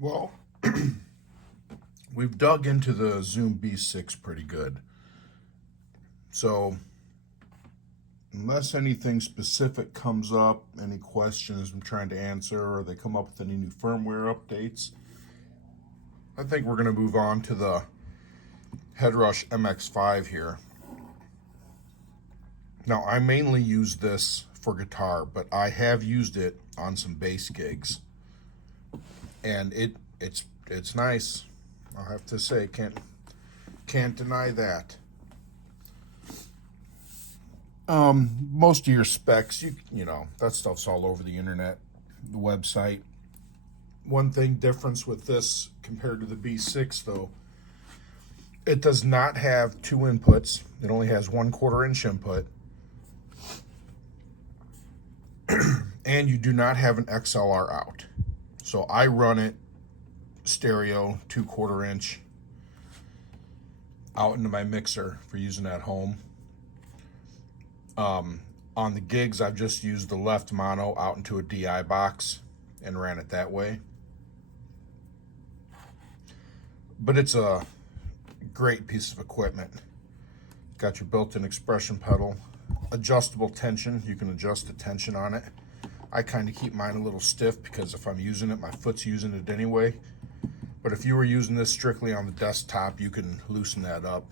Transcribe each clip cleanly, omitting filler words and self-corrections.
Well, we've dug into the Zoom B6 pretty good. So, unless anything specific comes up, any questions I'm trying to answer, or they come up with any new firmware updates, I think we're going to move on to the Headrush MX5 here. Now, I mainly use this for guitar, but I have used it on some bass gigs, and it's nice. I'll have to say, can't deny that. Most of your specs, you know, that stuff's all over the internet, the website. One thing difference with this compared to the B6 though, it does not have two inputs. It only has 1/4 inch input. And you do not have an XLR out. So I run it stereo 2/4 inch out into my mixer for using at home. On the gigs, I've just used the left mono out into a DI box and ran it that way. But it's a great piece of equipment. Got your built-in expression pedal, adjustable tension. You can adjust the tension on it. I kind of keep mine a little stiff because if I'm using it, my foot's using it anyway. But if you were using this strictly on the desktop, you can loosen that up.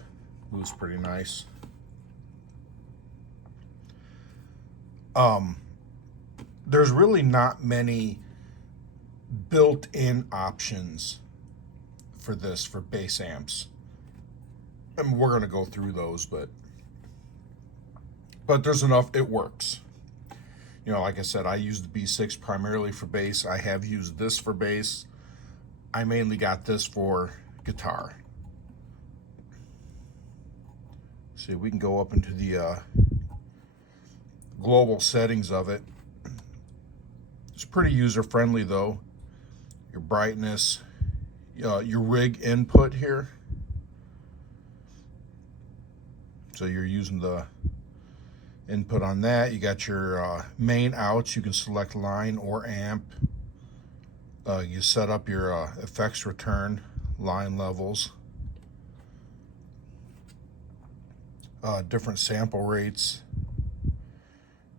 Moves pretty nice. There's really not many built-in options for this for bass amps. And we're gonna go through those, but there's enough. It works. You know, like I said, I use the B6 primarily for bass. I have used this for bass. I mainly got this for guitar. See, we can go up into the global settings of it. It's pretty user-friendly though. Your brightness, your rig input here. So you're using the input on that. You got your main outs. You can select line or amp. You set up your effects return, line levels, different sample rates.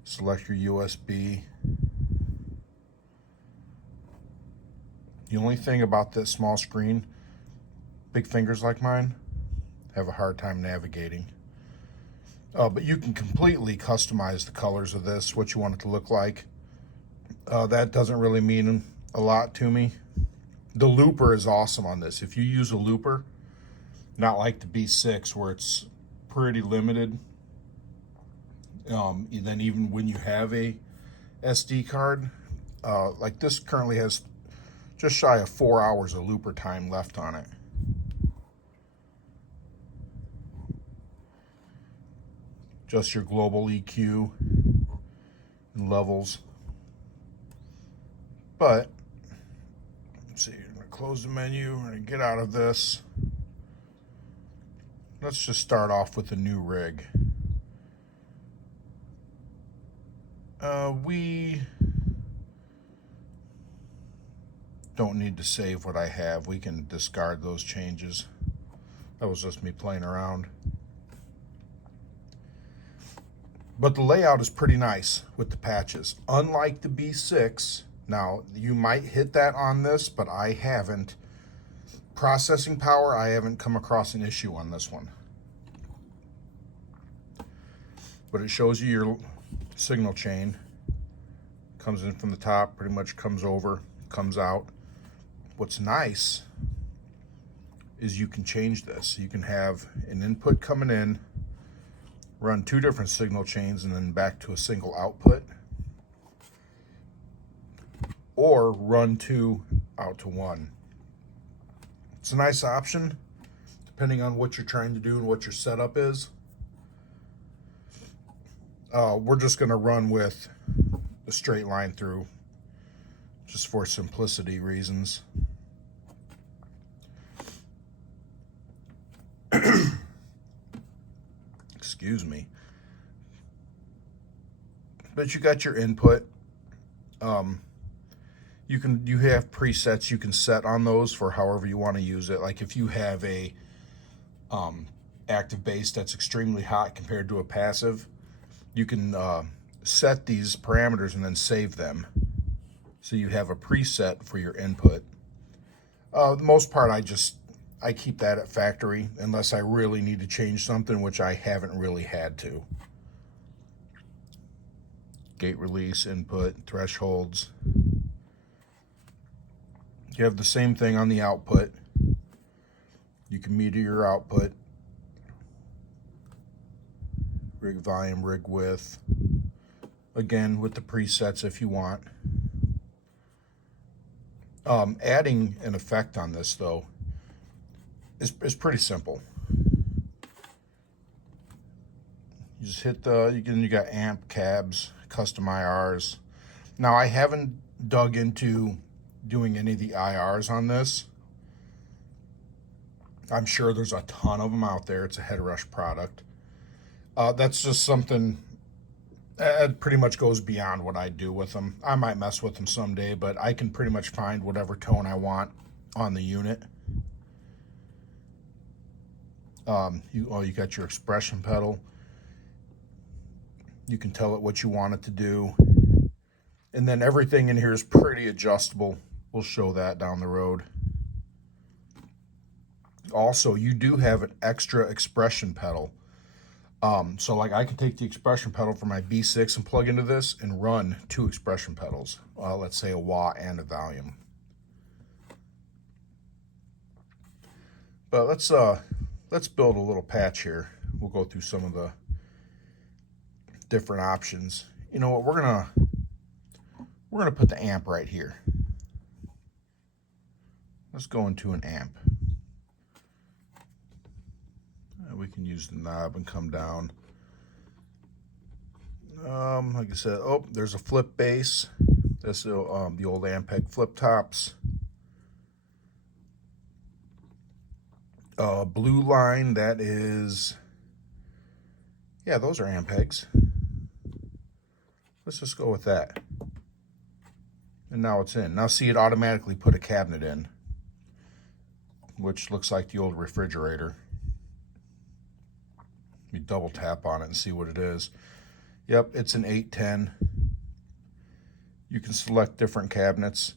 Select your USB. The only thing about this small screen, big fingers like mine, have a hard time navigating. But you can completely customize the colors of this, what you want it to look like. That doesn't really mean a lot to me. The looper is awesome on this. If you use a looper, not like the B6 where it's pretty limited, then even when you have a SD card, like this currently has just shy of 4 hours of looper time left on it. Just your global EQ and levels. But, let's see, I'm gonna close the menu, we're gonna get out of this. Let's just start off with a new rig. We don't need to save what I have. We can discard those changes. That was just me playing around. But the layout is pretty nice with the patches. Unlike the B6, now you might hit that on this, but I haven't. Processing power, I haven't come across an issue on this one. But it shows you your signal chain. Comes in from the top, pretty much comes over, comes out. What's nice is you can change this. You can have an input coming in, run two different signal chains, and then back to a single output. Or run two out to one. It's a nice option, depending on what you're trying to do and what your setup is. We're just gonna run with a straight line through, just for simplicity reasons. Excuse me. But you got your input. You have presets you can set on those for however you want to use it. Like if you have a active bass that's extremely hot compared to a passive, you can set these parameters and then save them. So you have a preset for your input. The most part, I keep that at factory unless I really need to change something, which I haven't really had to. Gate release, input, thresholds. You have the same thing on the output. You can meter your output. Rig volume, rig width. Again, with the presets if you want. Adding an effect on this, though, is pretty simple. You just hit you got amp, cabs, custom IRs. Now, I haven't dug into doing any of the IRs on this. I'm sure there's a ton of them out there. It's a Headrush product. That's just something that pretty much goes beyond what I do with them. I might mess with them someday, but I can pretty much find whatever tone I want on the unit. You got your expression pedal. You can tell it what you want it to do. And then everything in here is pretty adjustable. We'll show that down the road. Also, you do have an extra expression pedal. So like I can take the expression pedal from my B6 and plug into this and run 2 expression pedals. Let's say a wah and a volume. But let's build a little patch here. We'll go through some of the different options. You know what, we're gonna put the amp right here. Let's go into an amp. We can use the knob and come down. Like I said, oh, there's a flip bass. That's the old Ampeg flip tops. Blue line, that is, yeah, those are Ampegs. Let's just go with that. And now it's in. Now see, it automatically put a cabinet in, which looks like the old refrigerator. You double tap on it and see what it is. Yep, it's an 810. You can select different cabinets.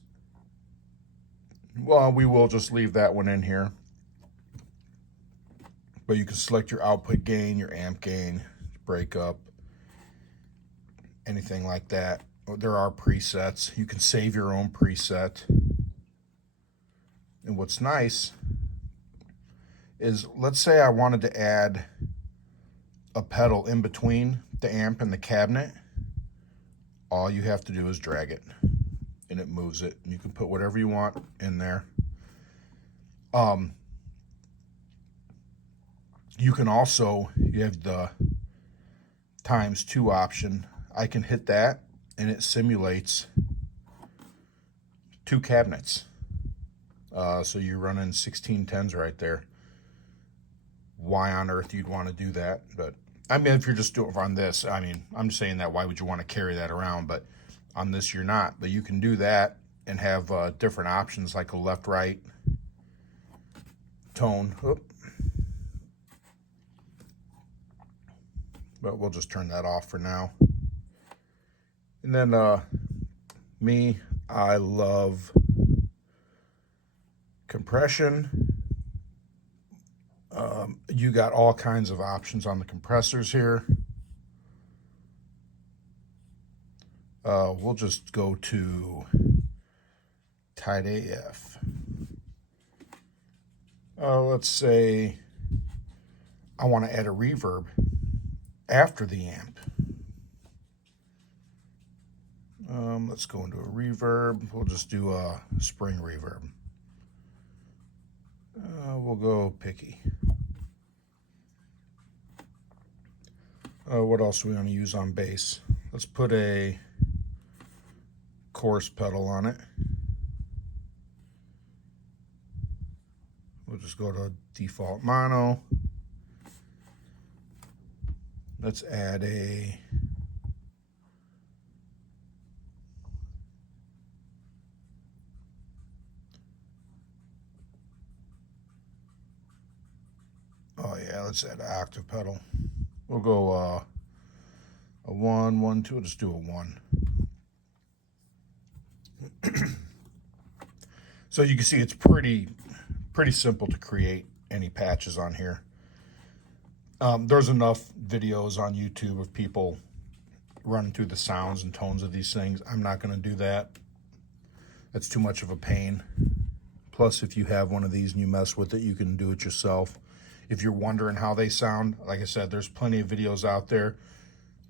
Well, we will just leave that one in here. But you can select your output gain, your amp gain, breakup, anything like that. There are presets. You can save your own preset. And what's nice is, let's say I wanted to add a pedal in between the amp and the cabinet. All you have to do is drag it and it moves it, and you can put whatever you want in there. You can also, you have the ×2 option. I can hit that and it simulates 2 cabinets. So you're running 1610s right there. Why on earth you'd want to do that? But I mean, if you're just doing on this, I mean, I'm just saying that, why would you want to carry that around? But on this, you're not. But you can do that and have different options like a left, right, tone. Oop. But we'll just turn that off for now. And then I love compression. You got all kinds of options on the compressors here. We'll just go to tight AF. Let's say I want to add a reverb after the amp. Let's go into a reverb. We'll just do a spring reverb. We'll go picky. What else do we want to use on bass? Let's put a chorus pedal on it. We'll just go to default mono. Let's add Yeah, let's add an octave pedal. We'll go a 1, 1, 2. We'll just do a 1. So you can see it's pretty simple to create any patches on here. There's enough videos on YouTube of people running through the sounds and tones of these things. I'm not going to do that. That's too much of a pain. Plus, if you have one of these and you mess with it, you can do it yourself. If you're wondering how they sound, like I said, there's plenty of videos out there.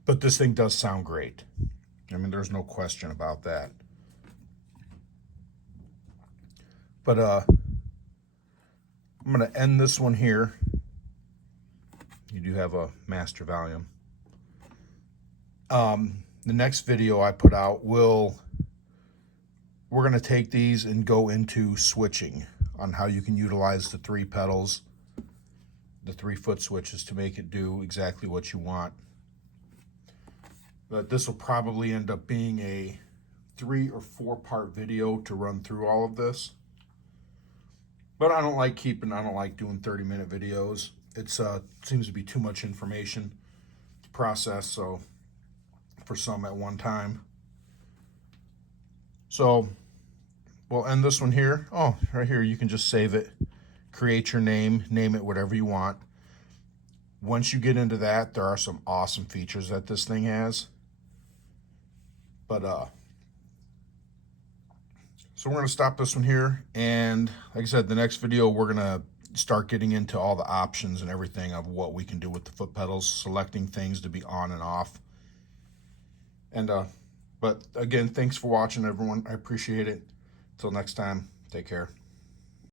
But this thing does sound great. I mean, there's no question about that. But I'm going to end this one here. You do have a master volume. The next video I put out we're going to take these and go into switching on how you can utilize the 3 pedals, the 3-foot switches to make it do exactly what you want. But this will probably end up being a 3 or 4 part video to run through all of this. But I don't like doing 30-minute videos. It seems to be too much information to process, so for some at one time. So we'll end this one here. Oh, right here, you can just save it, create your name it whatever you want. Once you get into that, there are some awesome features that this thing has. But so we're going to stop this one here, and like I said, the next video we're going to start getting into all the options and everything of what we can do with the foot pedals, selecting things to be on and off. And but again, thanks for watching, everyone. I appreciate it. Till next time, take care.